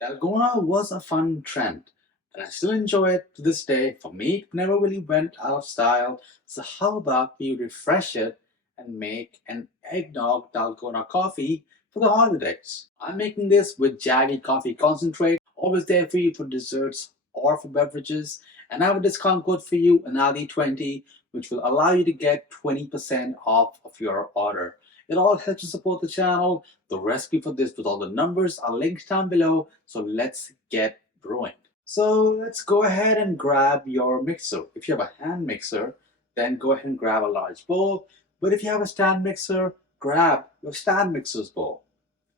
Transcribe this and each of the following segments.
Dalgona was a fun trend, and I still enjoy it to this day. For me, it never really went out of style. So how about we refresh it and make an eggnog dalgona coffee for the holidays? I'm making this with Jaggy coffee concentrate, always there for you for desserts or for beverages. And I have a discount code for you, Anadi20, which will allow you to get 20% off of your order. It all helps to support the channel. The recipe for this with all the numbers are linked down below. So let's get brewing. So let's go ahead and grab your mixer. If you have a hand mixer, then go ahead and grab a large bowl. But if you have a stand mixer, grab your stand mixer's bowl.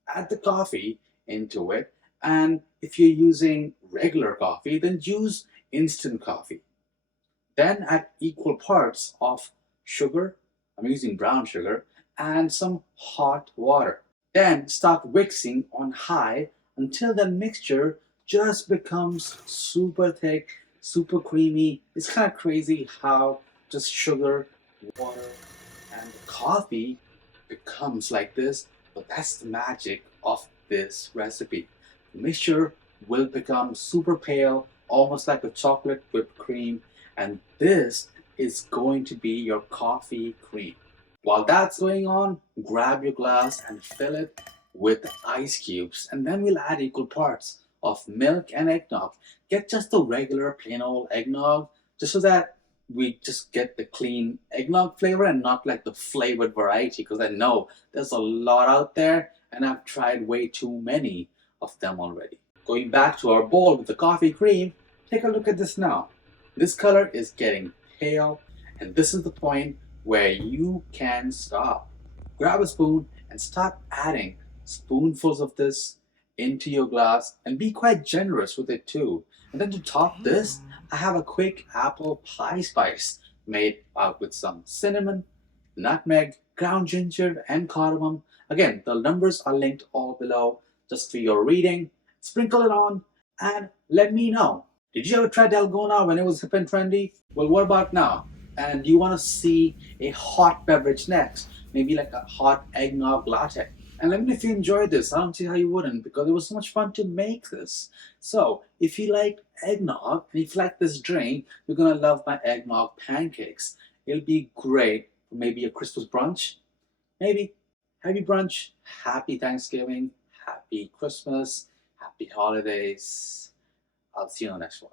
Add the coffee into it. And if you're using regular coffee, then use instant coffee. Then add equal parts of sugar, I'm using brown sugar, and some hot water. Then start mixing on high until the mixture just becomes super thick, super creamy. It's kind of crazy how just sugar, water, and coffee becomes like this, but that's the magic of this recipe. The mixture will become super pale, almost like a chocolate whipped cream, and this is going to be your coffee cream. While that's going on, grab your glass and fill it with ice cubes, and then we'll add equal parts of milk and eggnog. Get just the regular plain old eggnog, just so that we just get the clean eggnog flavor and not like the flavored variety, because I know there's a lot out there and I've tried way too many of them already. Going back to our bowl with the coffee cream, take a look at this now. This color is getting pale, and this is the point where you can stop. Grab a spoon and start adding spoonfuls of this into your glass and be quite generous with it too. And then to top this, I have a quick apple pie spice made with some cinnamon, nutmeg, ground ginger, and cardamom. Again, the numbers are linked all below just for your reading. Sprinkle it on and let me know. Did you ever try Dalgona when it was hip and trendy? Well, what about now? And do you want to see a hot beverage next? Maybe like a hot eggnog latte. And let me know if you enjoyed this. I don't see how you wouldn't, because it was so much fun to make this. So if you like eggnog and if you like this drink, you're gonna love my eggnog pancakes. It'll be great for maybe a Christmas brunch. Maybe. Happy brunch, happy Thanksgiving, happy Christmas, happy holidays. I'll see you on the next one.